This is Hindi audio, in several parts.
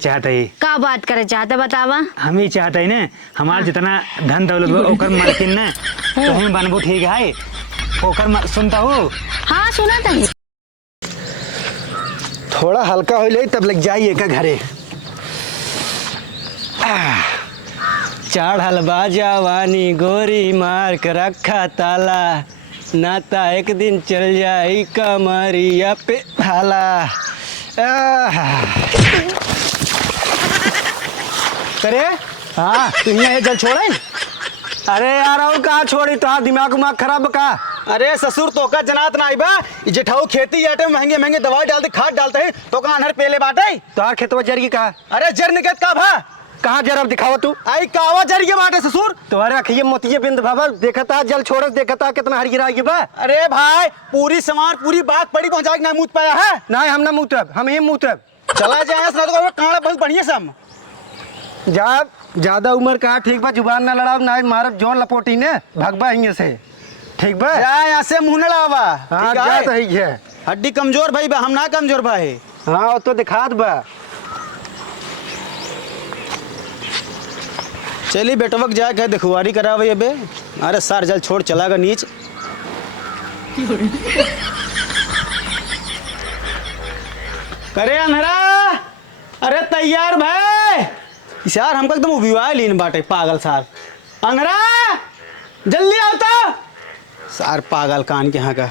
चाहते ही का बात करे चाहते बतावा। हम ही चाहते ही ना हमार जितना धन दौलत बा ओकर मालकिन ना तो हम बनबो ठीक है ओकर सुनता हूँ। हाँ सुना था। थोड़ा हल्का हो ले तब लग जाइए का घरे। चढ़ल बा जवानी गोरी मार कर रखा ताला नाता एक दिन चल जाई कमरिया पे भाला। करे हाँ तू यहाँ जल छोड़े। अरे यार और कहाँ छोड़ी तो दिमाग उमाग खराब का। अरे ससुर तो का जनात ना आईबा जेठाऊ खेती आटे महंगे महंगे दवाई डालते खाद डालते हैं तो का अनहर पेले बाटे तो खेतवा जर की कहा। अरे जर निकत का भा कहाँ जरा दिखावा तू आई कावा जर के बाटे ससुर तुम्हारे अखिए मोतिये बिंद भवर देखता जल छोड़स देखता कितना हर गिरा बा। अरे भाई पूरी सामान पूरी बाग पड़ी पहुंचा के ना मुँह पाया है ना हम ना मुतब हम ही मुतब चला जाए तो काड़ा बहुत बढ़िया सम जा ज्यादा उम्र का ठीक बा जुबान ना लड़ाओ ना मारब जोन लपोटी ने भगबा हिंगे से ठीक बा जा यहाँ से मुँह न लावा। हाँ जा सही है हड्डी कमजोर भाई बा हम ना कमजोर भाई। हाँ तो दिखात बा। चली बेटवक जा के दिखवारी करावे अबे। अरे सर जल छोड़ चलागा नीच करे अंधरा। अरे तैयार भाई यार हमको एकदम विवाह लीन बाटे पागल सार अंधरा जल्दी आता सार पागल कान के यहाँ का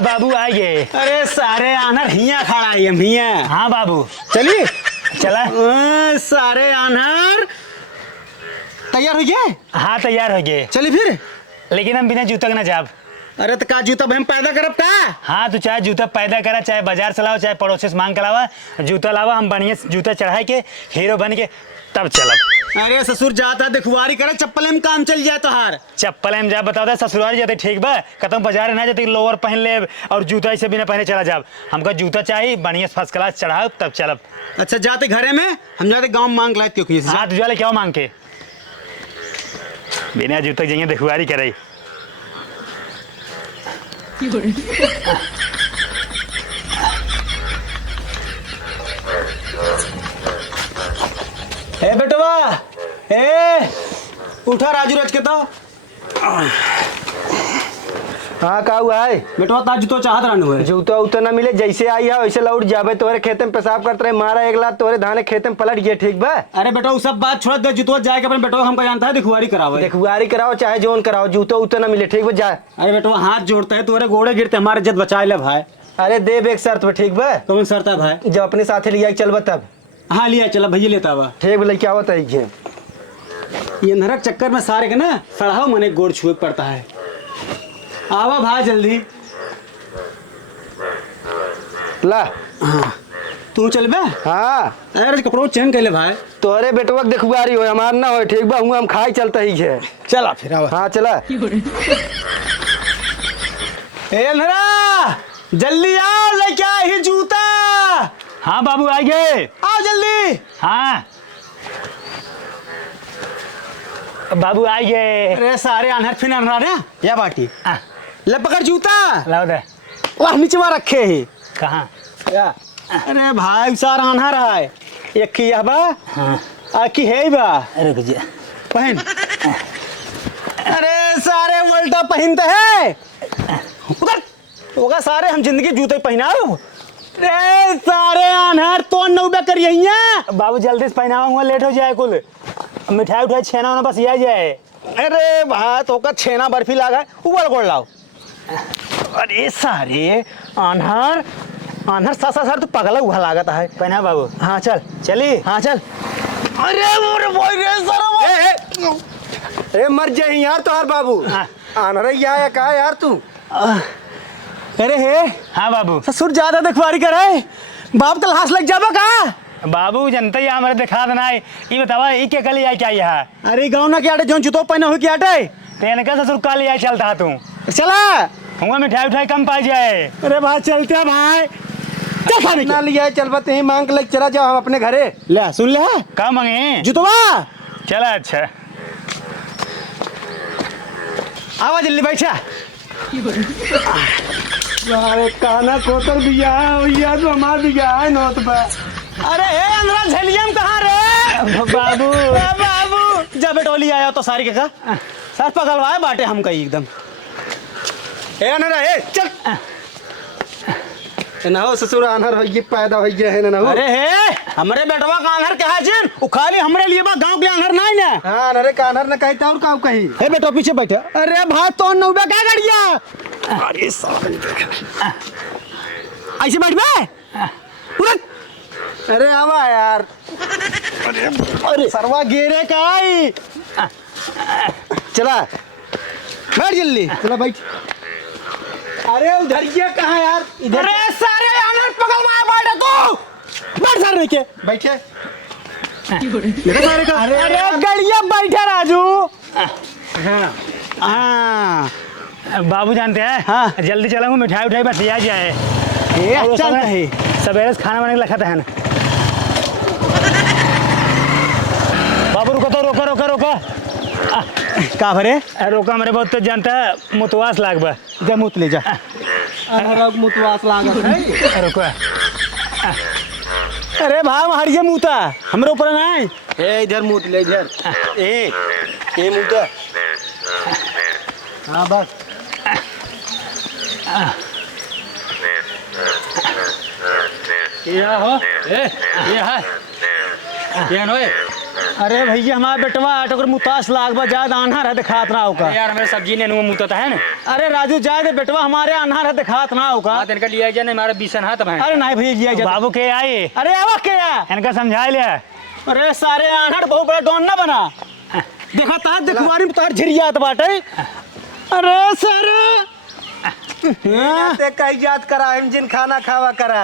बाबू आ गए। अरे सारे आनर हिया खड़ा है हिया। हाँ बाबू चलिए चला। सारे आनर तैयार हो गए। हाँ तैयार हो गए चलिए फिर लेकिन हम बिना जूता के ना जाब। अरे तो का जूता हम पैदा करब का। हाँ तो चाहे जूता पैदा करा चाहे बाजार से लाओ चाहे पड़ोसी से मांग के लावा जूता लावा हम बढ़िया जूता चढ़ाई के हीरो बन के तब चलब। अरे ससुर जाता दिखवारी करे चप्पल में काम चल जाए तोहार। चप्पल में जा बता दे ससुराल जाते ठीक बा कतम बाजार ना जाते लोअर पहन ले और जूता ऐसे बिना पहने चला जाब। हमको जूता चाहिए बढ़िया फर्स्ट क्लास चढ़ाओ तब चलब। अच्छा जाते घरे में हम जाते गाँव मांग लाए क्यों हाँ तुझे वाले क्या मांग के बिना जूता जाइए दिखवारी करे। ए बेटवा ए उठा राजू रच के तो। हाँ का हुआ है बेटवा ताज तो चाहत रहने हुए जूता उतना ना मिले जैसे आई है वैसे लौट जाबे तोरे खेते में पेशाब करते रहे मारा एक लाख तोरे धाने खेते में पलट गए ठीक बा। अरे बेटा वो सब बात छोड़ दे जूतो जाए के अपने बेटवा हमको जानता है दिखवारी कराओ दिखवारी कराओ चाहे जोन कराओ जूता उतना मिले ठीक बा जा। अरे बेटवा हाथ जोड़ता है तोरे घोड़े गिरते हमारे इज्जत बचाए ले भाई। अरे देव एक शर्त पे ठीक बा। कौन सरता भाई जब अपने साथे लिया चलबा तब। हाँ लिया चला भैया लेता हुआ ठीक बोले क्या होता है ये नरक चक्कर में सारे के ना सड़ाओ मने गोड़ छुए पड़ता है। आवा भाई जल्दी ला। हाँ तू चल बे। हाँ अरे कपड़ों चेंज कर ले भाई तोरे बेटवा दिखवारी हो हमार ना हो ठीक बा हूँ हम खाई चलता ही है। चला फिर आवा। हाँ चला ए नरा जल्दी आओ लेके आ ही जूता। हाँ बाबू आ गए आओ जल्दी। हाँ बाबू आ गए। अरे सारे अनहर फिर अनहर है या बाटी ले पकड़ जूता लाओ दे वाह नीचे में रखे है कहाँ। या अरे भाई सारा अनहर है एक की यह बा हाँ आ की है बा रुक जा पहन। अरे सारे उल्टा पहनते हैं उधर होगा सारे हम जिंदगी जूते पहनाओ। अरे सारे अनहर तो नौबे करिए बाबू जल्दी से पहनाऊंगा लेट हो जाए कुल मिठाई उठाई छेना होना बस यह जाए। अरे भाई तो का छेना बर्फी लागा ऊपर गोड़ लाओ। अरे सारे अनहर अनहर सासा सर तो पगला हुआ लागत है। पहना बाबू। हाँ चल चली हाँ चल। अरे मोरे भाई रे सर अरे मर जाए यार तो हर बाबू आनरैया है का यार तू। अरे हे हाँ बाबू ससुर ज्यादा दिखवारी करे बाप का लाश लग जाबा का। बाबू जनता ही हमारे दिखा देना है ये बतावा ये क्या कल आया क्या यहाँ। अरे गाँव ना क्या जो जूतो पहना हो क्या तेने का ससुर कल आया चलता तू चला हुआ मिठाई उठाई कम पाई जाए। अरे भाई चलते हैं भाई चल खाने ना लिया चलबा ते ही मांग ले चला जाओ हम अपने घरे। ले सुन ले का मांगे जूतवा चला। अच्छा आवा जल्दी बैठा अरे काना कोतर बिया भैया तो हमार बिया है नोत बा। अरे हे अंदर झलियम कहाँ रे बाबू बाबू जब बेटोली आया तो सारी के का सर पगलवाए बाटे हम कहीं एकदम। हे अनरा हे चल ना हो ससुर अनहर हो ये पैदा हो गया है ना हो। अरे हे हमरे बेटवा का अनहर कहा जिन उ खाली हमरे लिए बा गांव के अनहर नहीं ना। हां अरे का अनहर न कहता और का कही। हे बेटो पीछे बैठे। अरे भाई तो नौबे का गड़िया। अरे साले ऐसे बैठ बे उठ। अरे आवा यार। अरे सरवा गिरे का आई। चला बैठ जल्दी चला बैठ। अरे उधर ये कहाँ यार इधर। अरे सारे अनहर पगलवाए बैठे तू बैठ सारे के बैठे मेरे सारे का। अरे गड़िया बैठे राजू। हाँ हाँ बाबू जानते हैं हाँ। जल्दी चलाऊंगा मिठाई उठाई बस लिया जाए। ये और अच्छा समय है सवेरे से खाना बनाने के लखा था ना। बाबू रुको तो रोका रोका रोका का भरे रोका मेरे बहुत तो जानता है मुतवास लाग बा जा मुत ले जा। अरे मुतवास लागत है रुको। अरे भाई हरिये मुता हमरे ऊपर ना है। ए इधर मुत ले इधर ए मुता। हाँ बस ये हो ये है ये नो। अरे भैया हमारा बेटवा आटो कर मुतास लाग बा ज्यादा अनहर है दिखात ना होगा। यार हमें सब्जी ने नुआ मुता है ना। अरे राजू जाए दे बेटवा हमारे अनहर है दिखात ना होगा। हां इनका लिया जाए हमारा बीसन हाथ में। अरे नहीं भैया लिया जा बाबू के आई। अरे आवा क्या इनका समझा लिया। अरे सारे अनहर बहुत बड़ा डॉन ना बना देखा था देखवारी में तार झिरियात बाटे। अरे सर ते कई जात करा हम जिन खाना खावा करा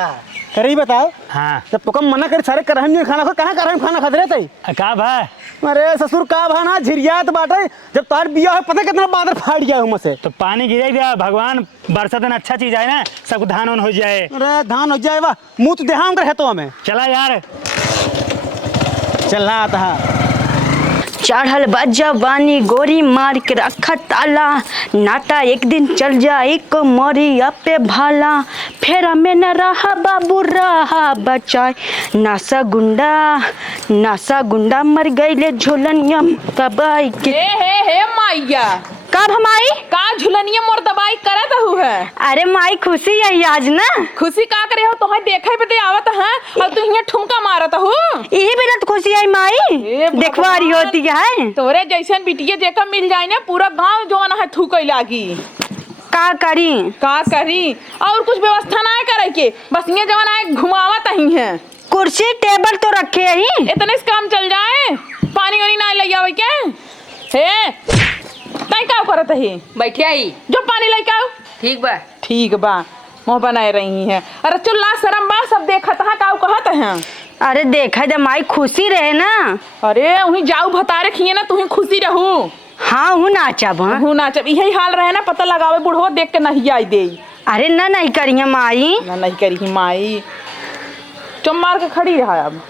करी बताओ। हाँ जब तो कम मना कर सारे करहम जिन खाना खा कहां करहम खाना खाते रहते। का भाई अरे ससुर का भाना झिरियात बाटे जब तार बिया है पता कितना बादल फाड़ गया हम से। तो पानी गिरे दिया भगवान बरसात में अच्छा चीज है ना सब धान उन हो जाए। अरे धान हो जाए वाह मुंह तो देहा कर है तो हमें चला यार चलना आता है। चढ़ल बजवानी गोरी मार के रखा ताला नाता एक दिन चल जाए कमरिया पे भाला फेरा में न रहा बाबू रहा बचाए नासा गुंडा मर गईले झोलनिया दबाई के। हे मैया कब हमारी का झुलनिया मोर दबाई करत हु है। अरे माई खुशी है आज ना। खुशी का करे हो तोहे देखे पे आवत है और तू हिया ठुमका मारत हु। यही बेटा तो खुशी है माई देखवा रही होती है। तोरे जैसन बिटिया जेकर मिल जाए ना पूरा गांव जोन है थूकई लागी। का करी और कुछ व्यवस्था ना करे के बस ये जवन आए घुमावत ही है। कुर्सी टेबल तो रखे ही इतने से काम चल जाए पानी वानी ना ले आवे क्या हे तई का करत है बैठे आई जो पानी लेके आओ। ठीक बा मुँह बनाए रही है। अरे चुल्ला शरम बा सब देखत है का कहत है। अरे देखा जब माई खुशी रहे ना। अरे वही जाऊ भतारे खिए ना तू खुशी रहू। हाँ हूँ नाचब हूँ नाचब यही हाल रहे ना पता लगावे बुढ़ो देख के नहीं आई दे। अरे ना नहीं करिए माई ना नहीं करी माई चुम मार के खड़ी रहा अब।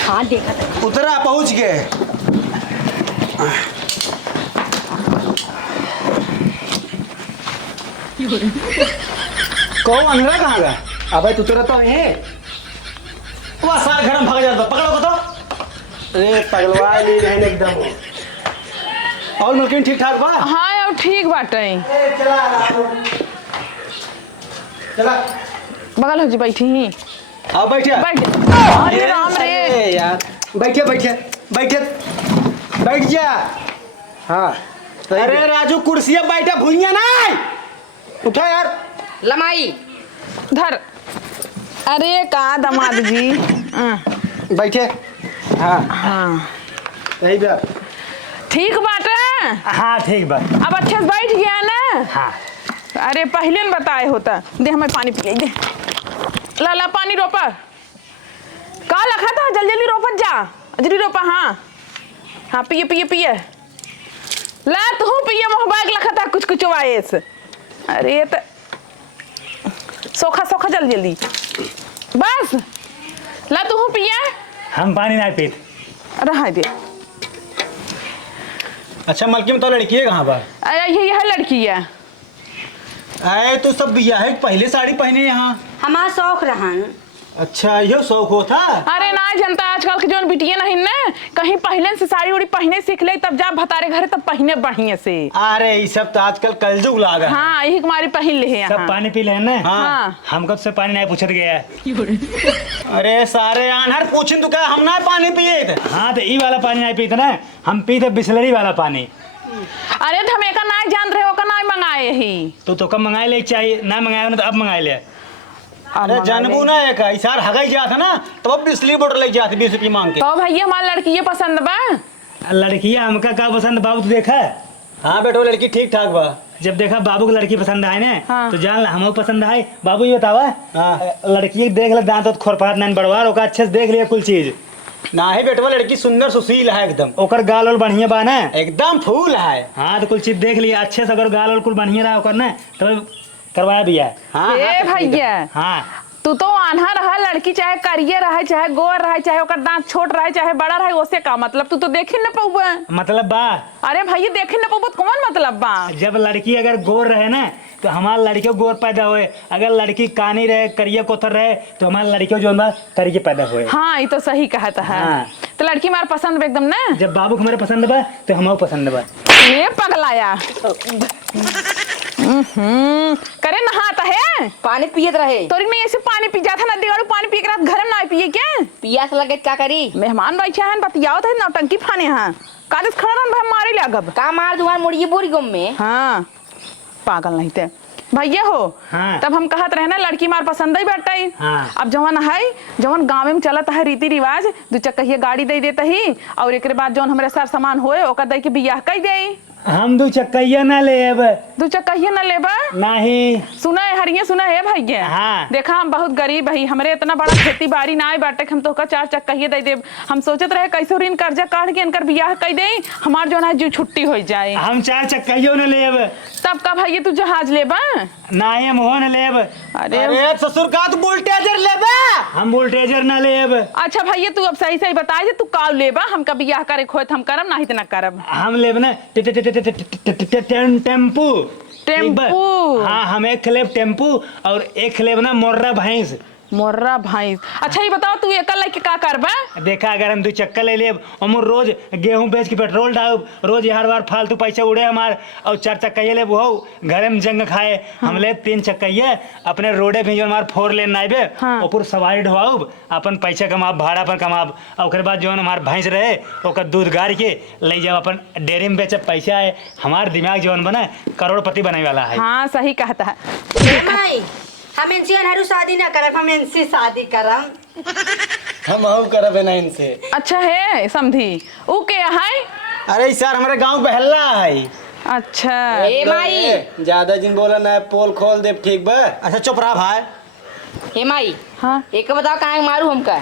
हाँ देखा उतरा पहुंच गए। कौन अंधेरा कहाँ गया। अबे तू तेरा तो है वह सार घर में भाग जाता पकड़ो को तो। अरे पगलवा ली रहने एकदम। और मलकिन ठीक ठाक बा। हाँ अब ठीक बाटे चला बगल हो जी बैठी ही आओ बैठे बैठ। अरे राम रे यार बैठे बैठ जा। हाँ अरे राजू कुर्सियाँ बैठा भूलिया नहीं उठा यार लमाई धर। अरे का दामाद जी बैठे। हाँ हाँ सही बात ठीक बाटे। हाँ ठीक बा। अब अच्छे से बैठ गया ना। हाँ अरे पहले न बताए होता दे हमें पानी पी दे। ला पानी रोपा का लखा था जल्दी रोपत जा जल्दी रोपा। हाँ पिए ला तू पिए मोहबाइल लखा था कुछ वायस। अरे ये तो सोखा जल्दी बस ला तू पिए। हम पानी नहीं पीते। रहा दे। अच्छा मलकी में तो लड़की है कहाँ पर? अरे ये है लड़की है। आए तो सब बियाह है पहले साड़ी पहने यहाँ। हमारा शौक रहन। अच्छा यो शौक होता। अरे ना जनता आजकल के जोन बिटिया नहीं ना कहीं पहले से साड़ी उड़ी पहने सीख ले तब जा भतारे घरे तब पहने बढ़िया से। अरे ये सब तो आजकल कलजुग लागा। हाँ यही कुमारी पहन ले है सब यहाँ। पानी पी ले ना। हाँ हमको तो से पानी नहीं पूछत गया है। अरे सारे आनहर पूछिन तो क्या हम ना पानी पिए थे। हाँ तो ई वाला पानी नहीं पीते ना, हम पीते बिस्लरी वाला पानी। अरे तो हम एक ना जान रहे हो का ना मंगाए ही तो कब मंगाए ले चाहिए, ना मंगाए ना तो अब मंगाए ले। अरे जानबू ना एक इसार हगाई जाता ना तो अब बिस्ली बोतल लग जाती 20 रुपये मांग के। तो भैया हमारी लड़की ये पसंद बा। लड़कियां हमका का पसंद बाबू तो देखा है? हाँ बेटो लड़की ठीक ठाक बा। जब देखा बाबू को लड़की पसंद आए ना हाँ। तो जान हमको पसंद आए। बाबू ये बतावा हाँ। लड़की देख ले दांत खोरपात नहीं बड़वार ओका अच्छे से देख लिया कुल चीज। ना ही बेटवा लड़की सुंदर सुशील है एकदम। ओकर गाल और बढ़िया बा ना। एकदम फूल है। हाँ तो कुल चीज देख लिया अच्छे से, अगर गाल और कुल बढ़िया रहा ओकर ना तो करवाया भी है। हाँ ए हाँ, भैया हाँ तू तो आन्हा रहा लड़की चाहे करिए रहे चाहे गोर रहे चाहे ओकर दांत छोट रहे चाहे बड़ा रहे उससे का मतलब तू तो देखे न पौबा। मतलब बा अरे भैया देखे न पौबा कौन मतलब बा। जब लड़की अगर गोर रहे ना तो हमारा लड़कियों गोर पैदा हुए, अगर लड़की कानी रहे करिया कोथर रहे तो हमारा लड़कियों जो है करिए पैदा हुए। हाँ ये तो सही कहता है। हाँ। तो लड़की मार पसंद बा एकदम ना। जब बाबू को हमारे पसंद बा तो हमको पसंद बा। ये पगलाया करे नहाता है पानी पियत रहे। तोरी में ऐसे पानी पी जाता नदी वालों पानी पी के रात घर में ना पिए क्या। पियास लगे क्या करी? मेहमान बैठे हैं बतियाओ थे नौटंकी फाने हैं कादिस खड़ा रन मारे लागब का मार दुआर मुड़िए बोरी गुम में। हाँ पागल नहीं थे भैया हो। हाँ। तब हम कहत रहे ना लड़की मार पसंद ही बैठा ही। हाँ। अब जवन है जवन गाँव में चलत है रीति रिवाज दू चक्कहिया गाड़ी दे देता ही और एक बाद जौन हमारे सार सामान होए ओकर दे के बियाह कई दे। हम दू चक्कैया ना ले अब। दू चक्कहिया न लेबा नहीं सुना है हरिये सुना है भैया। हाँ। देखा हम बहुत गरीब है हमरे इतना बड़ा खेती बाड़ी ना बाटे हम तो 4 चक्कहिया दे देब। हम सोचत रहे कैसे ऋण कर्जा काट के इनकर बियाह कई दे हमार जो है जीव छुट्टी हो जाए। हम 4 चक्कैयो न ले अब। तब का भैया तू जहाज लेबा। नहीं हम हो न ले अब। अरे अरे ससुर का तो बुलटेजर लेबे। हम बुलटेजर ना ले अब। अच्छा भैया तू अब सही सही बता दे तू का लेबा हमका बियाह करे खोत हम करब नहीं इतना करब। हम लेब ना टेम्पू। टेम्पू। हाँ हम एक लेब टेम्पू और एक लेब ना मोर्रा भैंस। मोर्रा भैंस। अच्छा ये बताओ तू एक लेके का करबा। देखा अगर हम 2 चक्कर ले लेब हम रोज गेहूं बेच के पेट्रोल डालब रोज हर बार फालतू पैसे उड़े हमार और 4 चक्कैया लेब हो घरे में जंग खाए। हम ले 3 चक्कैया अपने रोडे पे जो हमार 4 लेन आइबे हाँ। ऊपर सवारी ढोआब अपन पैसा कमाब भाड़ा पर कमाब और ओकर बाद जो हमार भैंस रहे ओकर दूध गाड़ के ले जाओ अपन डेयरी में बेचब पैसा है। हमार दिमाग जौन बना करोड़पति बनाने वाला है। हाँ सही कहता है। माई हम इनसे अनहरू शादी ना करब हम इनसे शादी करब। हम आऊ करब ना इनसे। अच्छा है समझी ऊ के है। अरे सर हमारे गांव बहल्ला है। अच्छा ए माई ज्यादा जिन बोला ना पोल खोल दे ठीक बा। अच्छा चुप रहा भाई। हे माई हाँ एक बताओ कहाँ मारू हमका।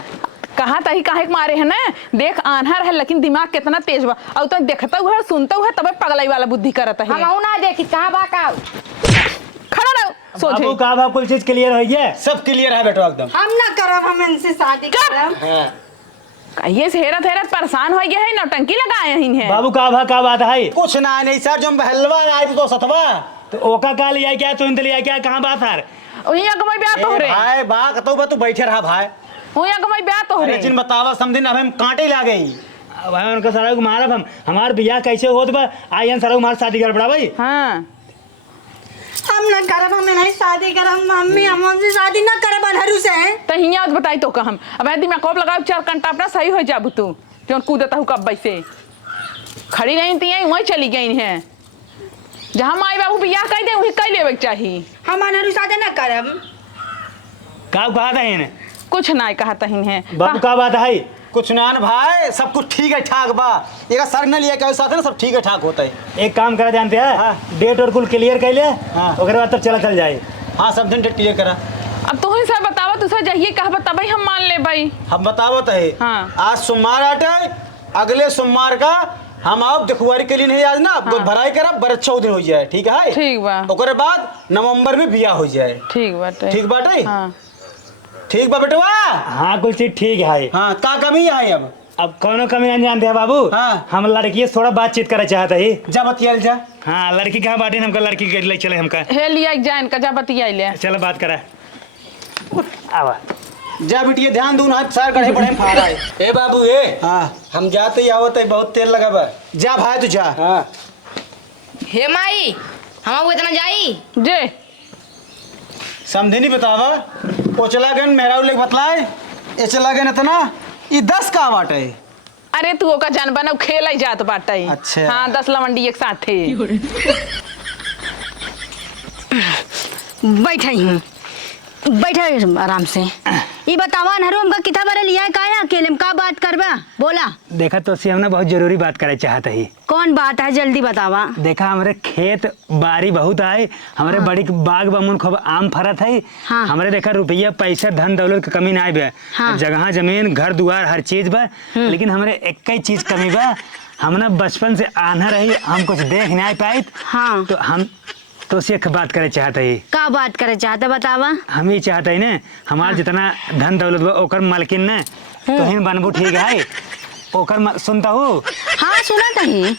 कहा तही काहे के मारे है ना देख आन्हर है लेकिन दिमाग कितना तेज बा और तो देखता हुआ सुनता हुआ तबे पगलाई वाला बुद्धि करता है। हम आऊ ना देखी कहाँ बा का। खड़ा रहो सोचे बाबू का बा कुल चीज क्लियर हो गया। सब क्लियर है बेटो एकदम। हम ना करब हम इनसे शादी करब। हाँ। ये से हेरत हेरत परेशान हो गया है नौटंकी लगाए हैं। बाबू का बात है कुछ ना नहीं सर जो हम बहलवा आए तो सतवा। तो ओका का लिया क्या तू लिया क्या कहाँ बात है? वहीं का मैं ब्याह तो रे भाई बा कतो बा तू बैठे रहा भाई। वहीं का मैं ब्याह तो अरे रे जिन बतावा समझे ना हम कांटे लागे ही। भाई उनका सारा को मारब हम हमार बियाह कैसे होत बा आयन सारा हमार शादी कर पड़ा भाई। हाँ हम ना करब हम नहीं शादी करब मम्मी हम उनसे शादी ना करब अनहरू से। तो हिया बताई तो का हम अब यदि मैं कोप लगाओ 4 घंटा अपना सही हो जाबू तू जो कूदता हूँ कब से खड़ी नहीं थी वहीं चली गई है जहाँ माई बाबू बियाह कह दे वही कह लेवे चाहिए। हम अनहरू शादी ना करब। का बात है इन्हें? कुछ ना कहता ही है बाबू का बात है? कुछ ना न भाई सब कुछ ठीक है ठाक बा। एक सर न लिया क्या साथ है ना सब ठीक है ठाक होता है। एक काम करा जानते हैं हाँ। डेट और कुल क्लियर कर ले। हाँ। ओकरे बाद तब चल जाए। हाँ सब दिन क्लियर करा। अब तू ही सब बतावा तुझे जाइए कहा बता भाई हम मान ले भाई। हम बतावत है। हाँ। आज सोमवार आटे अगले सोमवार का हम आप दिखवारी के लिए नहीं आज ना हाँ। भराई करब बड़े 14 दिन हो जाए ठीक है। ठीक बा ओकरे बाद नवंबर में बियाह हो जाए। ठीक बाटे ठीक बाटे। हाँ ठीक बा बेटवा। हाँ कुल चीज ठीक है। हाँ का कमी है अब अब कौनो कमी नहीं जानते हैं बाबू। हाँ। हम लड़की से थोड़ा बातचीत करे चाहते ही। जा बतियाल जा। हाँ लड़की कहाँ बाटे हमका लड़की के ले चले हमका। हे लिया जा इनका जा बतिया ले। चलो बात करा। आवा। जा बिटिया ध्यान दू ना सार गढ़े पड़े फाड़ा है। ए बाबू ए हाँ हम जाते ही आवत है, बहुत तेल लगा बा। जा भाई तू जा। हाँ हे माई हम इतना जाई जे समझे नहीं बतावा ओ चला गए मेहरारू लेके बतलाए ए चला गए इतना ये 10 का बाटे है। अरे तू ओका जान बना खेल ही जात बाटे। अच्छा। हाँ 10 लवंडी एक साथ थे। बैठा ही हूँ, बैठा आराम से। ये बतावा अनहरो हमका कितना बार लिया है, काया अकेले में का बात करबा बोला। देखा तो हम ना बहुत जरूरी बात करे चाहते ही। कौन बात है जल्दी बतावा। देखा हमारे खेत बाड़ी बहुत आए, हमारे बड़ी बाग बमुन खूब आम फरत है। हाँ। हमारे देखा रुपया पैसा धन दौलत की कमी ना बा। हाँ। जगह जमीन घर दुआर हर चीज बा, लेकिन हमारे एक ही चीज कमी बा। हम ना बचपन से आना रही, हम कुछ देख नहीं पाए। हाँ। तो हम तो से एक बात करे चाहते ही। का बात करे चाहते बतावा। हम ही चाहते ही ना हमार जितना धन दौलत बा ओकर मालकिन ने तो हिन बनबू ठीक है। ओकर सुनता हूँ। हाँ सुना तही।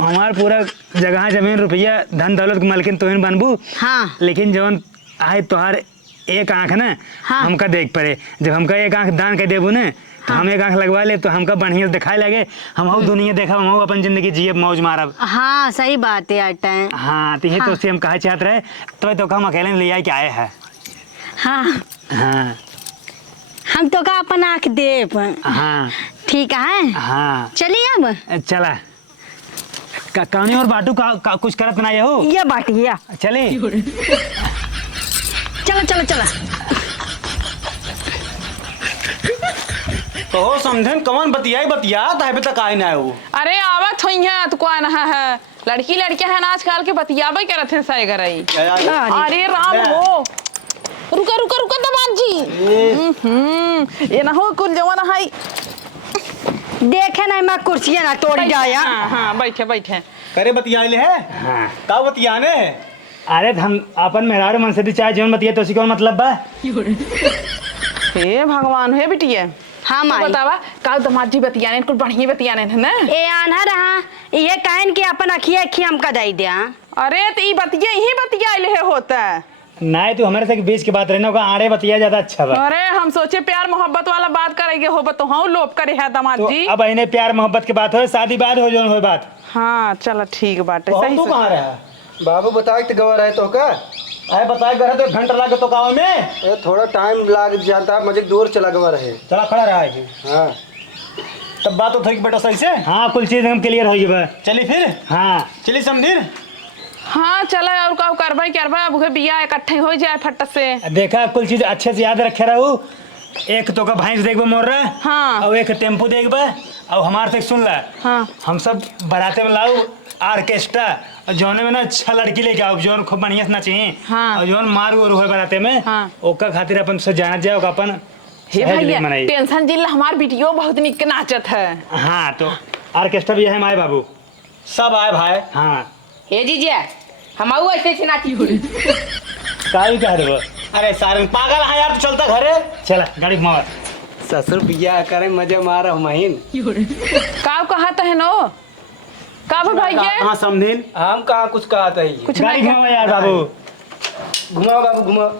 हमार पूरा जगह जमीन रुपया धन दौलत के मालकिन तोहिन बनबू। हाँ। लेकिन जवन आए तोहार एक आंख ना हाँ। हमका देख पड़े। जब हमका एक आंख दान कर देबू ने तो हम एक आंख लगवा ले तो हमका बढ़िया दिखाए लगे। हम दुनिया देखा, हम अपन जिंदगी जिये मौज मारब। हाँ सही बात है अटा। हाँ तो ये हाँ। तो उससे हम कहा चाहते रहे तो हम अकेले ले आए के आए हैं। हाँ हाँ हम तो का अपन आँख देव। हाँ ठीक है। हाँ चलिए अब चला कहानी और बाटू का कुछ करत ना हो। ये बाटिया चले चलो चलो चलो। तो हो समझन कौन बतियाई बतिया अभी तक आए ना वो। अरे आवत हुई है तो को ना है लड़की लड़कियां हैं आजकल के बतियाबे करत हैं सही करई। अरे राम हो रुका रुका रुका दबान जी। ये ना हो कुल जवान है देखे ना मैं कुर्सियाँ ना तोड़ जाया। हाँ हाँ बैठे बैठे। करे बतियाले है। हाँ। का बतियाने अरे हम अपन मेहरारू मन से चाहे जीवन बतिया तो उसी कौन मतलब बा। हे भगवान हे बिटिया। हाँ तू माई। बतावा का दमाद जी बतियाने कुल बढ़िया बतियाने थे ना। ए आना रहा ये कहन कि अपन अखिया अखिया हमका दई दिया। अरे तो ई बतिया यही बतिया ले होता है। नहीं तो हमारे से बीच की बात रहना होगा, आरे बतिया ज्यादा अच्छा बा। अरे हम सोचे प्यार मोहब्बत वाला बात करेंगे हो तो हाँ लोभ करे है दामाद तो जी। अब इन्हें प्यार मोहब्बत की बात हो, शादी बाद हो जो हो बात। हाँ चलो ठीक बात है तो सही तू से। कहाँ रहा बाबू बता के गवा रहे तो का आए बताए घर तो घंटा लागे तो गाँव में ए, थोड़ा टाइम लग जाता, मुझे दूर चला गवा रहे। चला खड़ा रहा है। हाँ तब बात तो थी बेटा सही से। हाँ कुल चीज हम क्लियर हो गई। चली फिर हाँ चली समझिन। हाँ चला और का करवाई करवा अब बिया इकट्ठे हो जाए फट से। देखा कुल चीज अच्छे से याद रखे रहू। एक तो का भैंस देखबा मोर रहा। हाँ। और एक टेम्पो देखबा और हमारे से सुन ला। हाँ। हम सब बराते में लाऊ ऑर्केस्ट्रा और जौने में ना अच्छा लड़की लेके आओ जौन खूब बढ़िया से नाचे। हाँ। और जौन मारू और होए बराते में। हाँ। ओका खातिर अपन से जाना जाओ अपन हे सहेज भैया मनाई। टेंशन जिल हमार वीडियो बहुत निक नाचत है। हाँ तो ऑर्केस्ट्रा भी है माए बाबू। सब आए भाई। हाँ हे जीजा हम ऐसे ऐसे नाची काई कह रहे हो। अरे सारे पागल है यार, तू चलता घरे। चला गाड़ी घुमावा। ससुर बिया करे मजे मार महीन। का कहत है नो का भैया हाँ समझिन। हम कहाँ कुछ कहा था कुछ गाड़ी नहीं घुमावा यार बाबू। घुमाओ बाबू घुमाओ।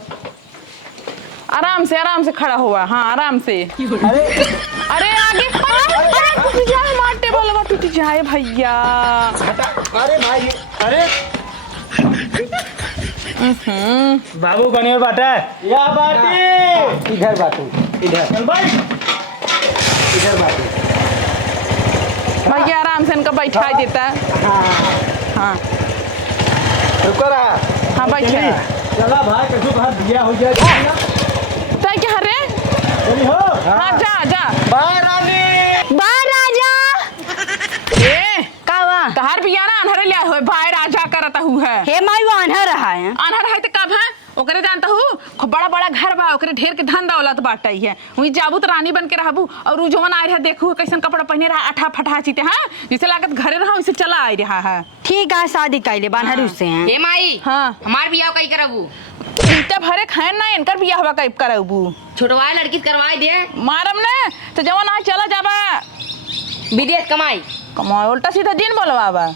आराम से खड़ा हुआ। हाँ आराम से। अरे आगे टूट जाए मारते बोलवा टूट जाए भैया। अरे भाई अरे बाबू कनी और बाटा या बाटी इधर बातू इधर चल भाई। इधर बातू। भैया आराम से इनका बैठा देता है। हाँ रुको रहा। हाँ बैठे। चला भाई कैसे बाहर दिया हो गया। तय क्या रे। चली हो हाँ जा जा। बाहर रानी। बाहर राजा ए का हुआ। तहार बिया ना अनहरे लिया हुए भाई राजा करता हूँ है। हे माई वो आना रहा है। अनहर है तो कब है ओकरे जानता हूँ खूब बड़ा बड़ा घर बा ओकरे ढेर के धन दौलत बाटा ही है। वही जाबू तो रानी बन के रहबू और उ जवन आए रहा देखू कैसन कपड़ा पहने रहा अठा फटा चीते हैं जिसे लागत घरे रहा वैसे चला आ रहा है। ठीक है शादी कैले बानहर से हैं। हे माई हाँ हमार बियाह कई करबू इनका भरे खाए ना इनकर बियाह हुआ कब करबू छोटवाए लड़की करवाए दे। मारम ने तो जवन आज चला जाबा विदेश कमाई। कमाई उल्टा सीधा दिन बोलवा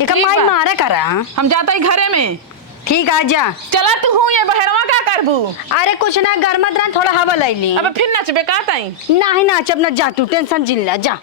ये कमाई बा। मारे करा। हम जाता ही घरे में। ठीक आ जा। चला तू हूँ ये बहरवा का करबू। अरे कुछ ना गर्मा तरह थोड़ा हवा ले ली। अब फिर नचबे का ताई। ना ही नाच अपना जा तू टेंशन जिल्ला जा।